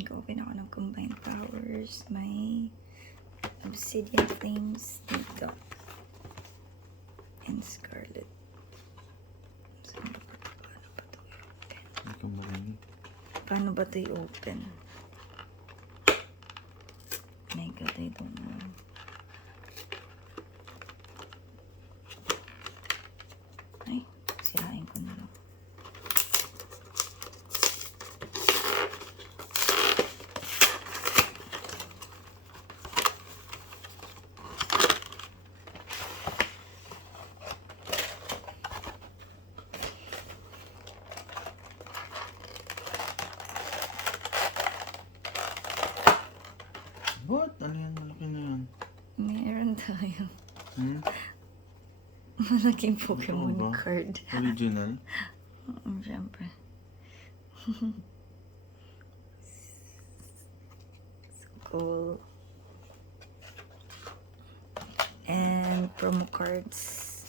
Nag-open ako ng Combined Powers. May Obsidian Flames dito. And Scarlet. Paano ba ito i-open? My God, I don't know. Ay, sirain ko na lang. What? Ano yan? Malaki na yan. Meron tayo. Ano Malaking Pokemon ba? card. Original? Siyempre. So cool. And promo cards.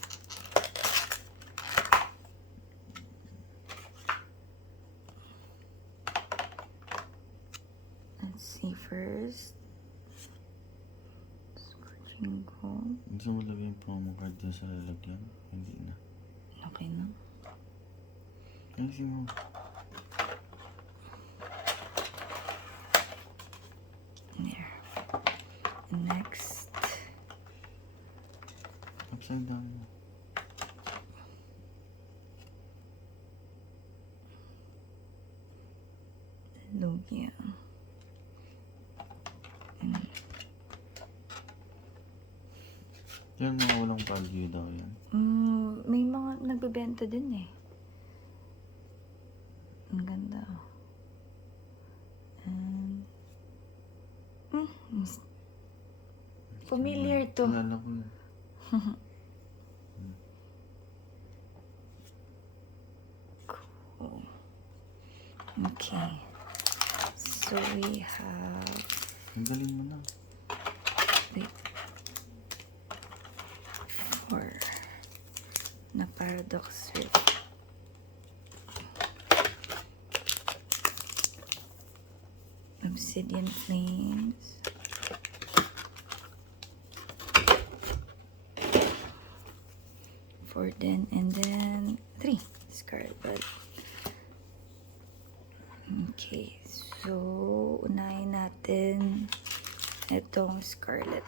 Let's see first. Scorching Gold. Gusto mo lagyan yung promo card doon sa lalagyan? Hindi na. Okay na. Kasi mo. There. Next. Upside down mo. Lugia. Yan mga walang value daw yan. May mga nagbebenta din eh. Ang ganda. And familiar to. Kilala ko yun. Cool. Okay. So we have... Ang galing mo na. Wait. 4 na Paradox Rift. Obsidian Flames. For then and then 3 Scarlet. Okay, so unahin natin itong Scarlet.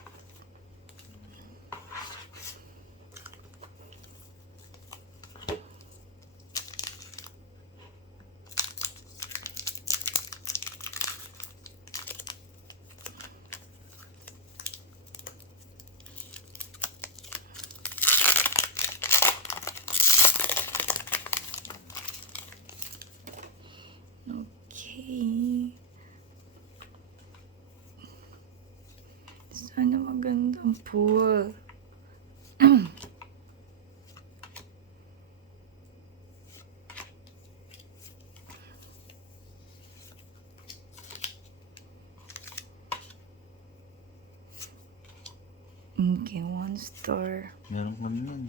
Okay. Sana magandang pool. Okay, 1 star. Meron kami yan.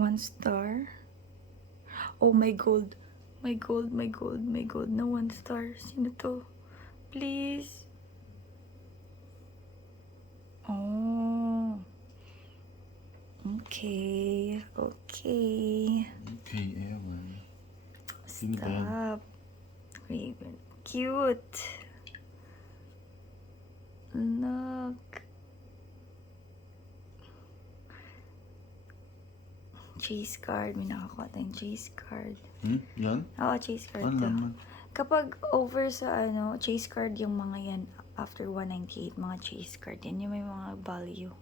One star. Oh, my gold. My gold, my gold, my gold. No 1 star. Sino to? Please. Oh. Okay. Okay. Okay, ewan. Sino ba yan? Stop. Raven. Cute. Look. Chase card. May nakakuha tayong chase card. Yan? Oo, chase card Ano to. naman? Kapag over sa chase card yung mga yan, after 198, mga chase card yan, yung may mga value.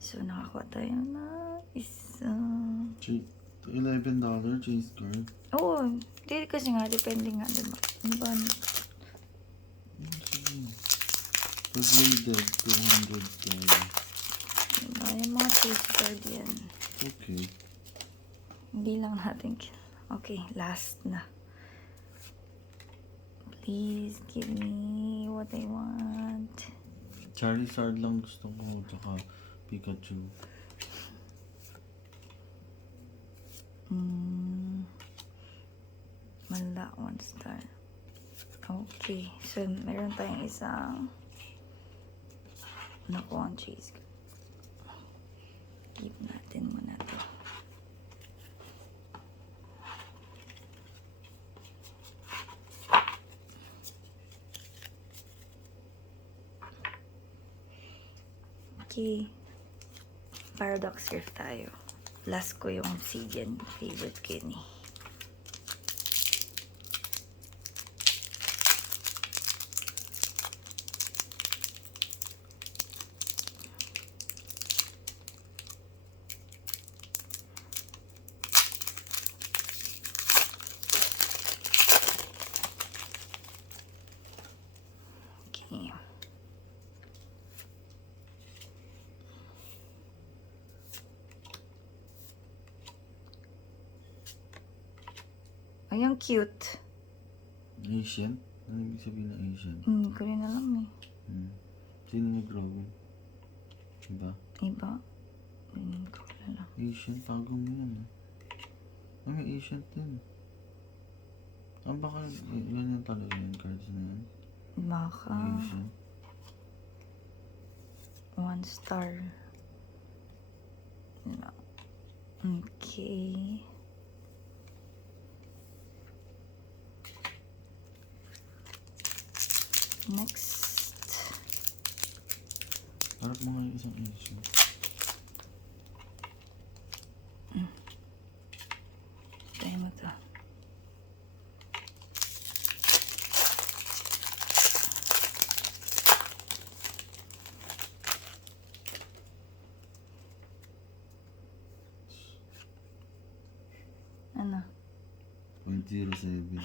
So, nakakuha tayo na isa. $11 cheese card. Oo, hindi kasi nga, depende nga, diba? Ano ba? Sige. Pag limited, $200. Diba? Yung mga cheese card yan. Okay. Hindi lang natin. Okay, last na. Please give me what I want. Charizard lang gusto ko, tsaka Pikachu. Wala, 1 star. Okay, so meron tayong isang nakuha ang cheese. Keep natin muna to. Okay. Paradox Rift tayo. Last ko yung obsidian. Favorite ko yun eh. Okay. Ay, ang cute. Asian? Ano ibig sabihin ng Asian? Hindi ko rin alam eh. Sino nag-drawing? Diba? Iba? Hindi ko kilala. Asian, tago mo yan. May Asian din. Baka yan yung talaga yung cards na yan. Baka. Asian. 1 star. No. Okay. Next. Harap mo nga yung isang Asian. Tayo mo to. Ano? 0.07.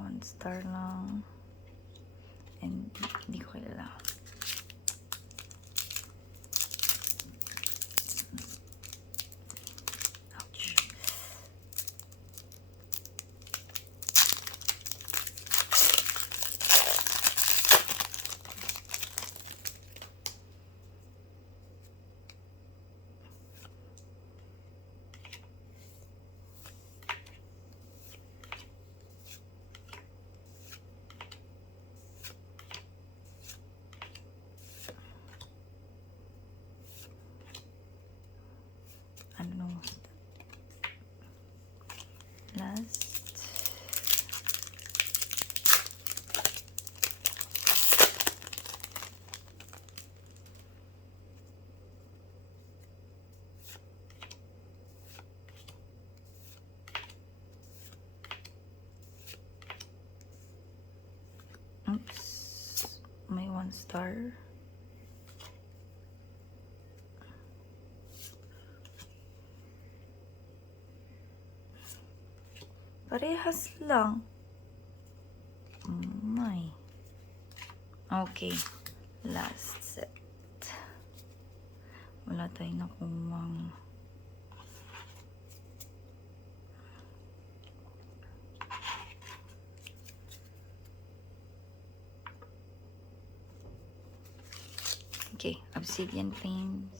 One star lang. And hindi ko kilala. Ouch. Ano last. Oops, may 1 star. Parehas lang. My. Okay. Last set. Wala tayong nakumang. Okay. Obsidian Flames.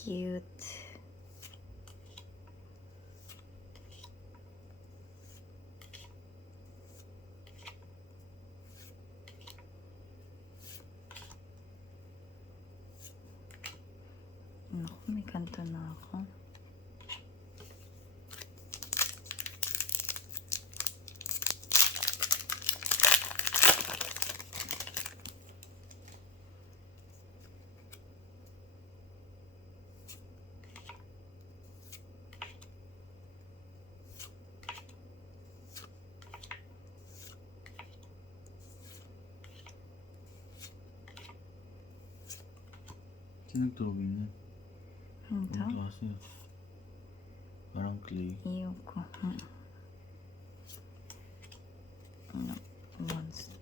Cute. may kanto na ako. Sino nagdrawing yan? Ito? Ang klase. Parang clay. Iyo ko. Ano? Monster.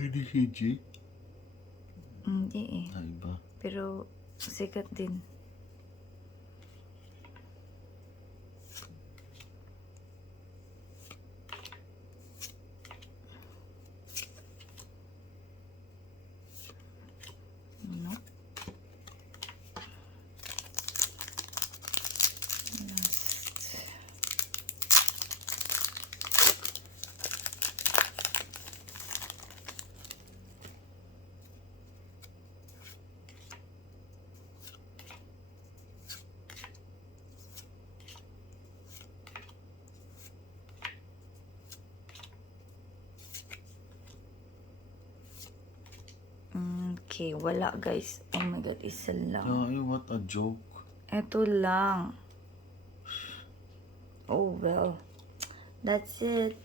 Hindi si G? Hindi eh. Ah, iba. Pero sikat din. No. Okay, wala guys. Oh my god, isa lang. Ay, what a joke. Ito lang. Oh well. That's it.